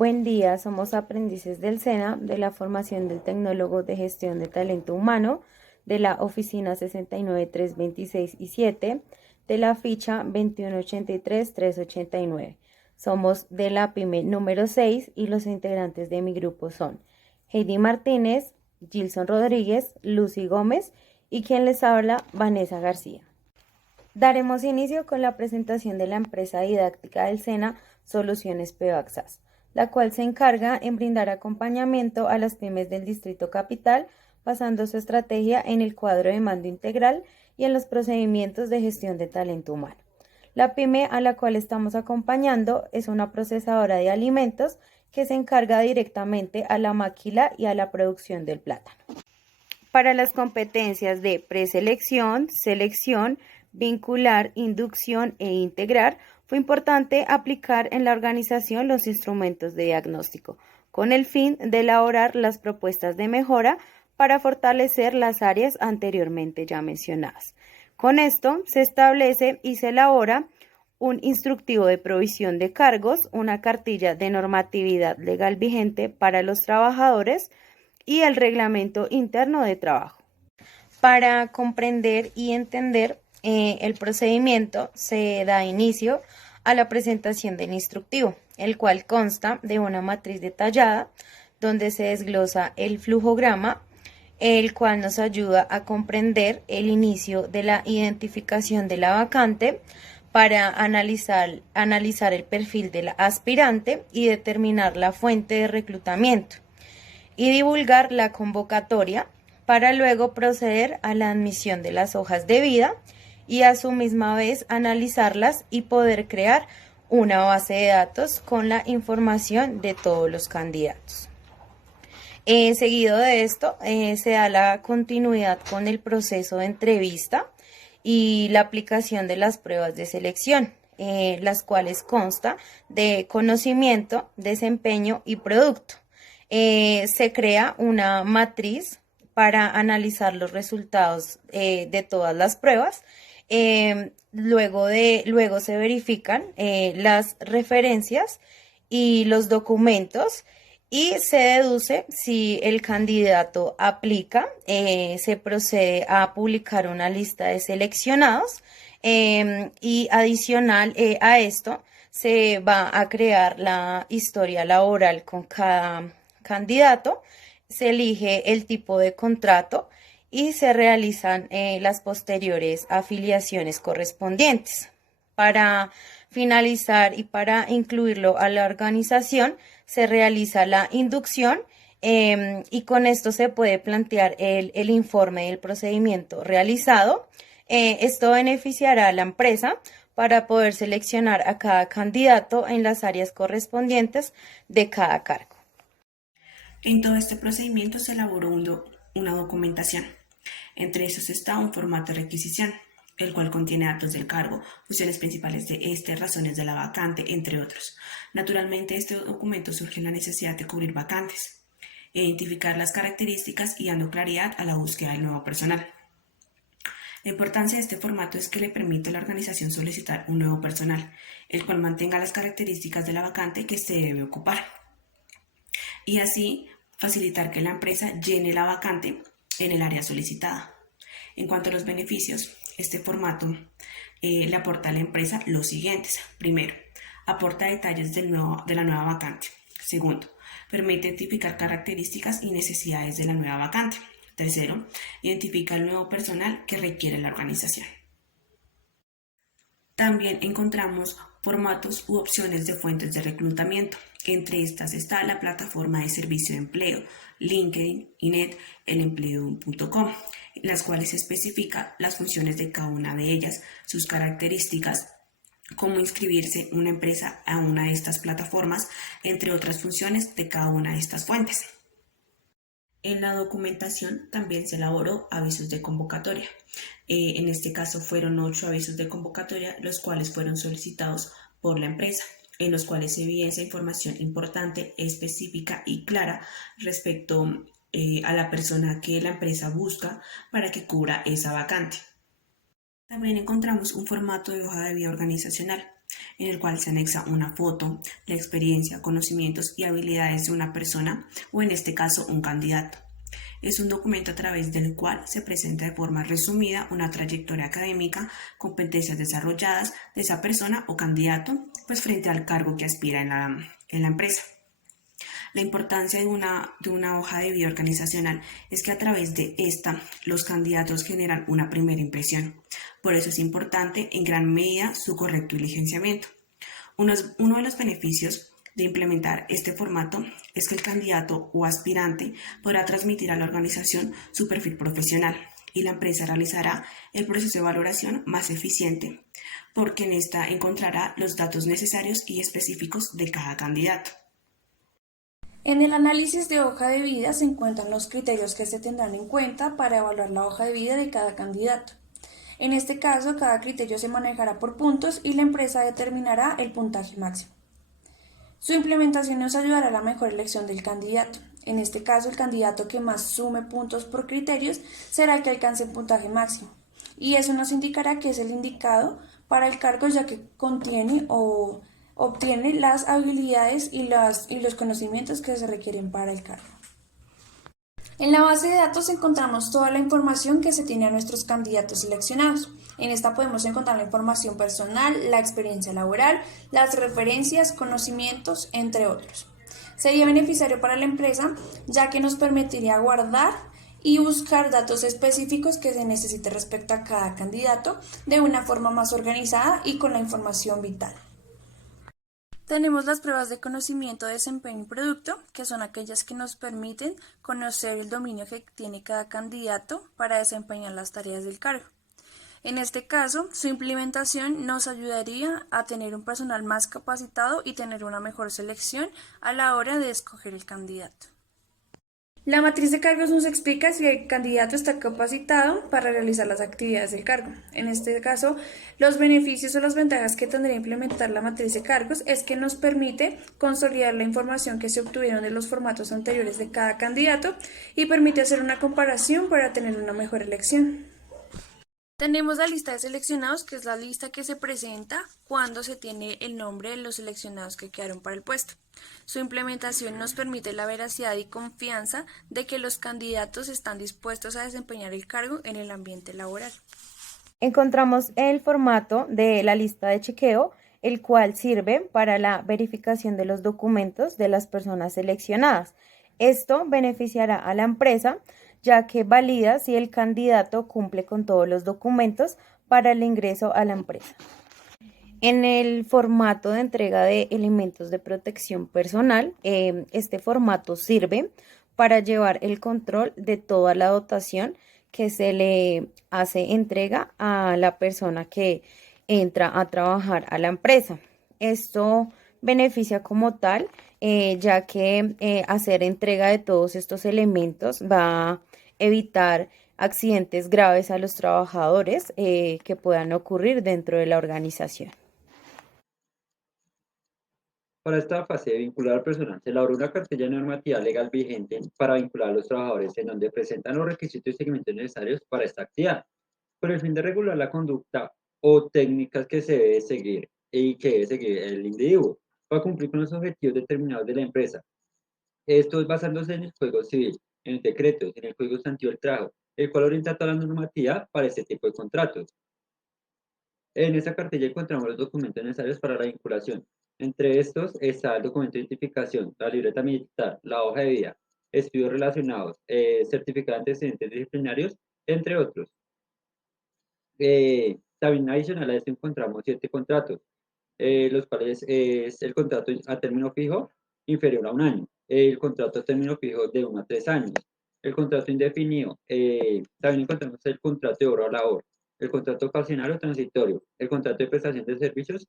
Buen día, somos aprendices del SENA de la formación del Tecnólogo de Gestión de Talento Humano de la oficina 69326 y 7 de la ficha 2183389. Somos de la PYME número 6 y los integrantes de mi grupo son Heidi Martínez, Gilson Rodríguez, Lucy Gómez y quien les habla, Vanessa García. Daremos inicio con la presentación de la empresa didáctica del SENA Soluciones PBAXAS, la cual se encarga en brindar acompañamiento a las pymes del Distrito Capital, basando su estrategia en el cuadro de mando integral y en los procedimientos de gestión de talento humano. La pyme a la cual estamos acompañando es una procesadora de alimentos que se encarga directamente a la maquila y a la producción del plátano. Para las competencias de preselección, selección, vincular, inducción e integrar, fue importante aplicar en la organización los instrumentos de diagnóstico, con el fin de elaborar las propuestas de mejora para fortalecer las áreas anteriormente ya mencionadas. Con esto se establece y se elabora un instructivo de provisión de cargos, una cartilla de normatividad legal vigente para los trabajadores y el reglamento interno de trabajo. Para comprender y entender el procedimiento, se da inicio a la presentación del instructivo, el cual consta de una matriz detallada donde se desglosa el flujograma, el cual nos ayuda a comprender el inicio de la identificación de la vacante para analizar el perfil del aspirante y determinar la fuente de reclutamiento y divulgar la convocatoria para luego proceder a la admisión de las hojas de vida y a su misma vez analizarlas y poder crear una base de datos con la información de todos los candidatos. Seguido de esto, se da la continuidad con el proceso de entrevista y la aplicación de las pruebas de selección, las cuales consta de conocimiento, desempeño y producto. Se crea una matriz para analizar los resultados de todas las pruebas. Luego se verifican las referencias y los documentos y se deduce si el candidato aplica. Se procede a publicar una lista de seleccionados y adicional a esto se va a crear la historia laboral con cada candidato, se elige el tipo de contrato y se realizan las posteriores afiliaciones correspondientes. Para finalizar y para incluirlo a la organización, se realiza la inducción y con esto se puede plantear el informe del procedimiento realizado. Esto beneficiará a la empresa para poder seleccionar a cada candidato en las áreas correspondientes de cada cargo. En todo este procedimiento se elaboró una documentación. Entre estos está un formato de requisición, el cual contiene datos del cargo, funciones principales de este, razones de la vacante, entre otros. Naturalmente, este documento surge en la necesidad de cubrir vacantes, identificar las características y dando claridad a la búsqueda del nuevo personal. La importancia de este formato es que le permite a la organización solicitar un nuevo personal, el cual mantenga las características de la vacante que se debe ocupar, y así facilitar que la empresa llene la vacante en el área solicitada. En cuanto a los beneficios, este formato le aporta a la empresa los siguientes. Primero, aporta detalles de la nueva vacante. Segundo, permite identificar características y necesidades de la nueva vacante. Tercero, identifica el nuevo personal que requiere la organización. También encontramos formatos u opciones de fuentes de reclutamiento. Entre estas está la plataforma de servicio de empleo, LinkedIn, INET, elempleo.com, las cuales especifican las funciones de cada una de ellas, sus características, cómo inscribirse una empresa a una de estas plataformas, entre otras funciones de cada una de estas fuentes. En la documentación también se elaboró avisos de convocatoria. En este caso fueron 8 avisos de convocatoria, los cuales fueron solicitados por la empresa, en los cuales se evidencia información importante, específica y clara respecto a la persona que la empresa busca para que cubra esa vacante. También encontramos un formato de hoja de vida organizacional, en el cual se anexa una foto, la experiencia, conocimientos y habilidades de una persona o en este caso un candidato. Es un documento a través del cual se presenta de forma resumida una trayectoria académica, competencias desarrolladas de esa persona o candidato, pues frente al cargo que aspira en la empresa. La importancia de una hoja de vida organizacional es que a través de esta los candidatos generan una primera impresión. Por eso es importante en gran medida su correcto diligenciamiento. Uno de los beneficios de implementar este formato es que el candidato o aspirante podrá transmitir a la organización su perfil profesional y la empresa realizará el proceso de valoración más eficiente, porque en esta encontrará los datos necesarios y específicos de cada candidato. En el análisis de hoja de vida se encuentran los criterios que se tendrán en cuenta para evaluar la hoja de vida de cada candidato. En este caso, cada criterio se manejará por puntos y la empresa determinará el puntaje máximo. Su implementación nos ayudará a la mejor elección del candidato. En este caso, el candidato que más sume puntos por criterios será el que alcance el puntaje máximo. Y eso nos indicará que es el indicado para el cargo ya que contiene o obtiene las habilidades y los conocimientos que se requieren para el cargo. En la base de datos encontramos toda la información que se tiene a nuestros candidatos seleccionados. En esta podemos encontrar la información personal, la experiencia laboral, las referencias, conocimientos, entre otros. Sería beneficiario para la empresa ya que nos permitiría guardar y buscar datos específicos que se necesite respecto a cada candidato de una forma más organizada y con la información vital. Tenemos las pruebas de conocimiento, desempeño y producto, que son aquellas que nos permiten conocer el dominio que tiene cada candidato para desempeñar las tareas del cargo. En este caso, su implementación nos ayudaría a tener un personal más capacitado y tener una mejor selección a la hora de escoger el candidato. La matriz de cargos nos explica si el candidato está capacitado para realizar las actividades del cargo. En este caso, los beneficios o las ventajas que tendría implementar la matriz de cargos es que nos permite consolidar la información que se obtuvieron de los formatos anteriores de cada candidato y permite hacer una comparación para tener una mejor elección. Tenemos la lista de seleccionados, que es la lista que se presenta cuando se tiene el nombre de los seleccionados que quedaron para el puesto. Su implementación nos permite la veracidad y confianza de que los candidatos están dispuestos a desempeñar el cargo en el ambiente laboral. Encontramos el formato de la lista de chequeo, el cual sirve para la verificación de los documentos de las personas seleccionadas. Esto beneficiará a la empresa, ya que valida si el candidato cumple con todos los documentos para el ingreso a la empresa. En el formato de entrega de elementos de protección personal, este formato sirve para llevar el control de toda la dotación que se le hace entrega a la persona que entra a trabajar a la empresa. Esto beneficia como tal, ya que hacer entrega de todos estos elementos va a evitar accidentes graves a los trabajadores que puedan ocurrir dentro de la organización. Para esta fase de vincular al personal, se elaboró una cartilla normativa legal vigente para vincular a los trabajadores en donde presentan los requisitos y seguimientos necesarios para esta actividad, con el fin de regular la conducta o técnicas que se debe seguir y que debe seguir el individuo para cumplir con los objetivos determinados de la empresa. Esto es basándose en el Código Civil, en el decreto, en el Código Sustantivo del Trabajo, el cual orienta toda la normativa para este tipo de contratos. En esta cartilla encontramos los documentos necesarios para la vinculación. Entre estos está el documento de identificación, la libreta militar, la hoja de vida, estudios relacionados, certificado de antecedentes disciplinarios, entre otros. También adicional a esto encontramos 7 contratos, los cuales es el contrato a término fijo inferior a un año, el contrato a término fijo de 1 a 3 años, el contrato indefinido, también encontramos el contrato de hora a labor, el contrato ocasional o transitorio, el contrato de prestación de servicios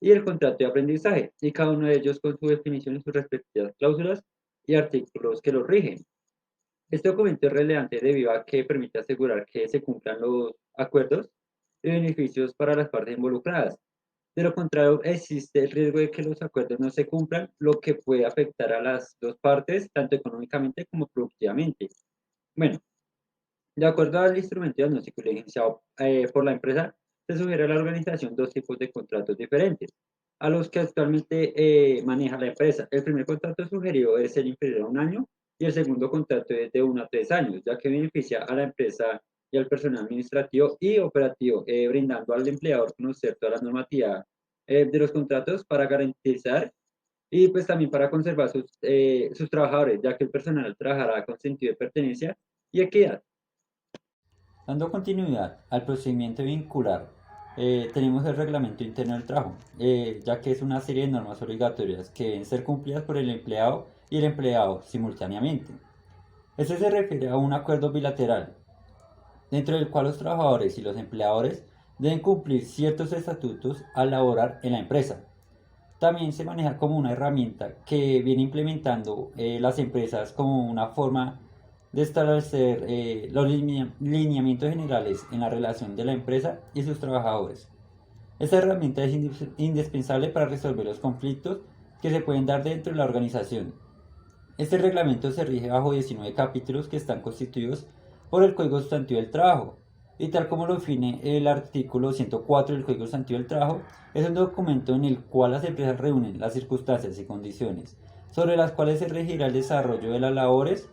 y el contrato de aprendizaje, y cada uno de ellos con su definición y sus respectivas cláusulas y artículos que los rigen. Este documento es relevante debido a que permite asegurar que se cumplan los acuerdos y beneficios para las partes involucradas. De lo contrario, existe el riesgo de que los acuerdos no se cumplan, lo que puede afectar a las dos partes, tanto económicamente como productivamente. Bueno, de acuerdo al instrumento diagnóstico diligenciado por la empresa, se sugiere a la organización dos tipos de contratos diferentes a los que actualmente maneja la empresa. El primer contrato sugerido es el inferior a un año y el segundo contrato es de 1 a 3 años, ya que beneficia a la empresa y al personal administrativo y operativo, brindando al empleador conocer toda la normativa de los contratos para garantizar y pues también para conservar sus trabajadores, ya que el personal trabajará con sentido de pertenencia y equidad. Dando continuidad al procedimiento vincular, tenemos el reglamento interno del trabajo, ya que es una serie de normas obligatorias que deben ser cumplidas por el empleado y el empleado simultáneamente. Este se refiere a un acuerdo bilateral, dentro del cual los trabajadores y los empleadores deben cumplir ciertos estatutos al laborar en la empresa. También se maneja como una herramienta que viene implementando las empresas como una forma de establecer los lineamientos generales en la relación de la empresa y sus trabajadores. Esta herramienta es indispensable para resolver los conflictos que se pueden dar dentro de la organización. Este reglamento se rige bajo 19 capítulos que están constituidos por el Código Sustantivo del Trabajo, y tal como lo define el artículo 104 del Código Sustantivo del Trabajo, es un documento en el cual las empresas reúnen las circunstancias y condiciones sobre las cuales se regirá el desarrollo de las labores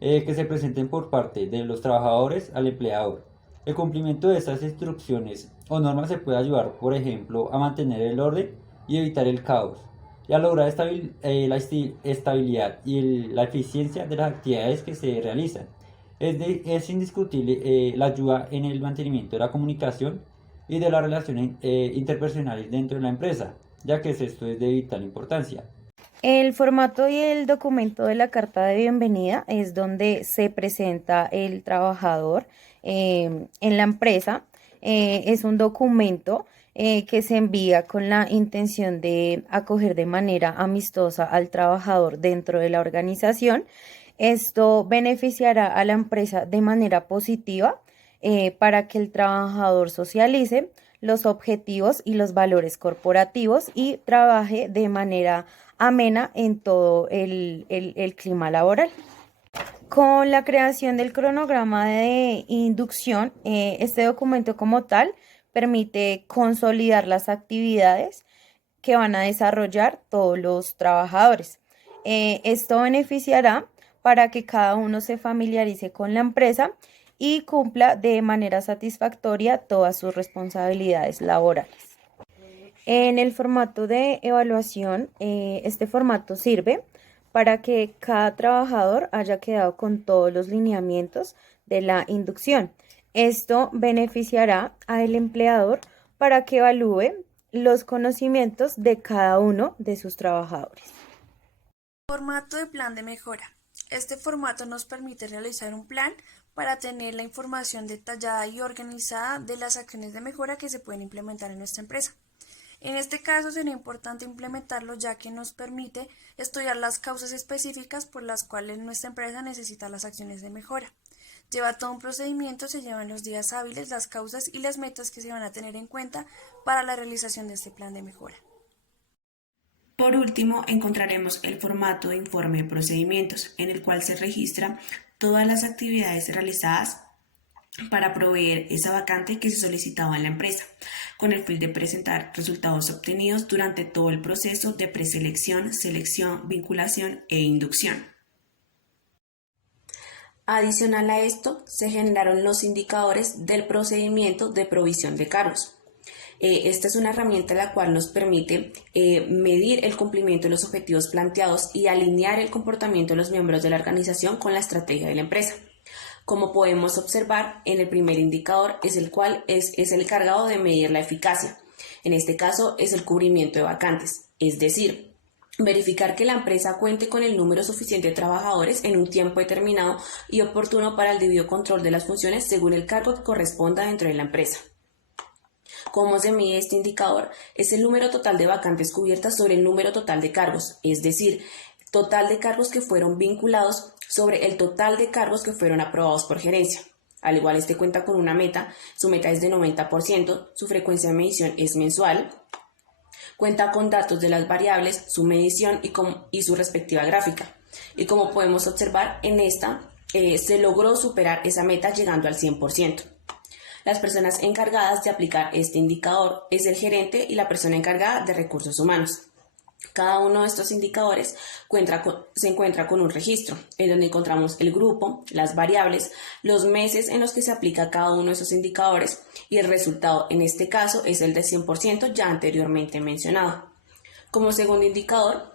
que se presenten por parte de los trabajadores al empleador. El cumplimiento de estas instrucciones o normas se puede ayudar, por ejemplo, a mantener el orden y evitar el caos, y a lograr la estabilidad y la eficiencia de las actividades que se realizan. Es indiscutible la ayuda en el mantenimiento de la comunicación y de las relaciones interpersonales dentro de la empresa, ya que esto es de vital importancia. El formato y el documento de la carta de bienvenida es donde se presenta el trabajador en la empresa. Es un documento que se envía con la intención de acoger de manera amistosa al trabajador dentro de la organización. Esto beneficiará a la empresa de manera positiva para que el trabajador socialice los objetivos y los valores corporativos y trabaje de manera amena en todo el clima laboral. Con la creación del cronograma de inducción, este documento como tal permite consolidar las actividades que van a desarrollar todos los trabajadores. Esto beneficiará para que cada uno se familiarice con la empresa y cumpla de manera satisfactoria todas sus responsabilidades laborales. En el formato de evaluación, este formato sirve para que cada trabajador haya quedado con todos los lineamientos de la inducción. Esto beneficiará al empleador para que evalúe los conocimientos de cada uno de sus trabajadores. Formato de plan de mejora. Este formato nos permite realizar un plan para tener la información detallada y organizada de las acciones de mejora que se pueden implementar en nuestra empresa. En este caso será importante implementarlo, ya que nos permite estudiar las causas específicas por las cuales nuestra empresa necesita las acciones de mejora. Lleva todo un procedimiento, se llevan los días hábiles, las causas y las metas que se van a tener en cuenta para la realización de este plan de mejora. Por último, encontraremos el formato de informe de procedimientos, en el cual se registra todas las actividades realizadas para proveer esa vacante que se solicitaba en la empresa, con el fin de presentar resultados obtenidos durante todo el proceso de preselección, selección, vinculación e inducción. Adicional a esto, se generaron los indicadores del procedimiento de provisión de cargos. Esta es una herramienta la cual nos permite medir el cumplimiento de los objetivos planteados y alinear el comportamiento de los miembros de la organización con la estrategia de la empresa. Como podemos observar, en el primer indicador es el cual es el encargado de medir la eficacia. En este caso es el cubrimiento de vacantes, es decir, verificar que la empresa cuente con el número suficiente de trabajadores en un tiempo determinado y oportuno para el debido control de las funciones según el cargo que corresponda dentro de la empresa. ¿Cómo se mide este indicador? Es el número total de vacantes cubiertas sobre el número total de cargos, es decir, total de cargos que fueron vinculados sobre el total de cargos que fueron aprobados por gerencia. Al igual, este cuenta con una meta, su meta es de 90%, su frecuencia de medición es mensual, cuenta con datos de las variables, su medición y su respectiva gráfica. Y como podemos observar, en esta se logró superar esa meta llegando al 100%. Las personas encargadas de aplicar este indicador es el gerente y la persona encargada de recursos humanos. Cada uno de estos indicadores se encuentra con un registro, en donde encontramos el grupo, las variables, los meses en los que se aplica cada uno de esos indicadores y el resultado en este caso es el de 100% ya anteriormente mencionado. Como segundo indicador,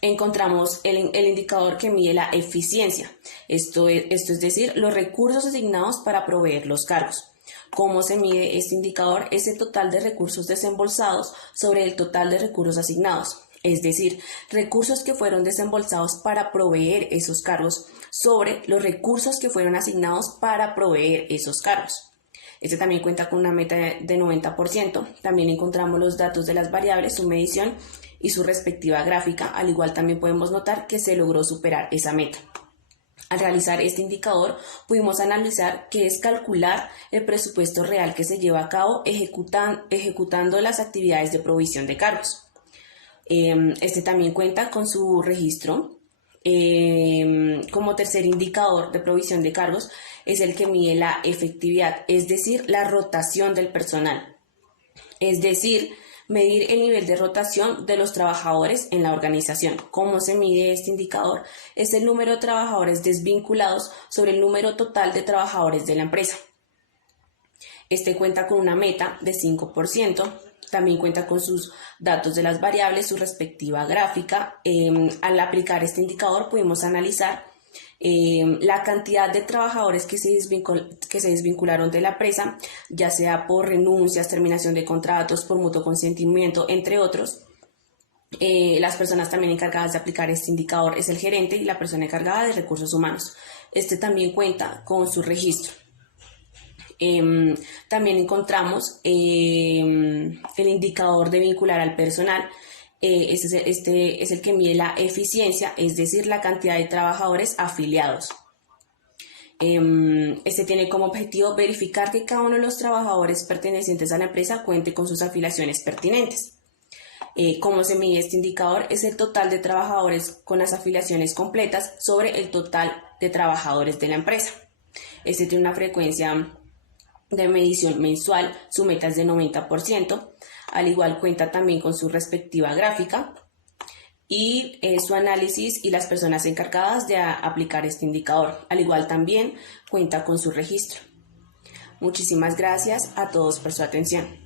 encontramos el indicador que mide la eficiencia, esto es decir, los recursos asignados para proveer los cargos. ¿Cómo se mide este indicador? Es el total de recursos desembolsados sobre el total de recursos asignados, es decir, recursos que fueron desembolsados para proveer esos cargos sobre los recursos que fueron asignados para proveer esos cargos. Este también cuenta con una meta de 90%. También encontramos los datos de las variables, su medición y su respectiva gráfica. Al igual también podemos notar que se logró superar esa meta. Al realizar este indicador, pudimos analizar qué es calcular el presupuesto real que se lleva a cabo ejecutando las actividades de provisión de cargos. Este también cuenta con su registro. Como tercer indicador de provisión de cargos es el que mide la efectividad, es decir, la rotación del personal. Es decir, medir el nivel de rotación de los trabajadores en la organización. ¿Cómo se mide este indicador? Es el número de trabajadores desvinculados sobre el número total de trabajadores de la empresa. Este cuenta con una meta de 5%. También cuenta con sus datos de las variables, su respectiva gráfica. Al aplicar este indicador pudimos analizar la cantidad de trabajadores que se desvincularon de la empresa, ya sea por renuncias, terminación de contratos, por mutuo consentimiento, entre otros. Las personas también encargadas de aplicar este indicador es el gerente y la persona encargada de recursos humanos. Este también cuenta con su registro. También encontramos el indicador de vincular al personal. Este es el que mide la eficiencia, es decir, la cantidad de trabajadores afiliados. Este tiene como objetivo verificar que cada uno de los trabajadores pertenecientes a la empresa cuente con sus afiliaciones pertinentes. ¿Cómo se mide este indicador? Es el total de trabajadores con las afiliaciones completas sobre el total de trabajadores de la empresa. Este tiene una frecuencia de medición mensual, su meta es de 90%, al igual cuenta también con su respectiva gráfica y su análisis y las personas encargadas de aplicar este indicador, al igual también cuenta con su registro. Muchísimas gracias a todos por su atención.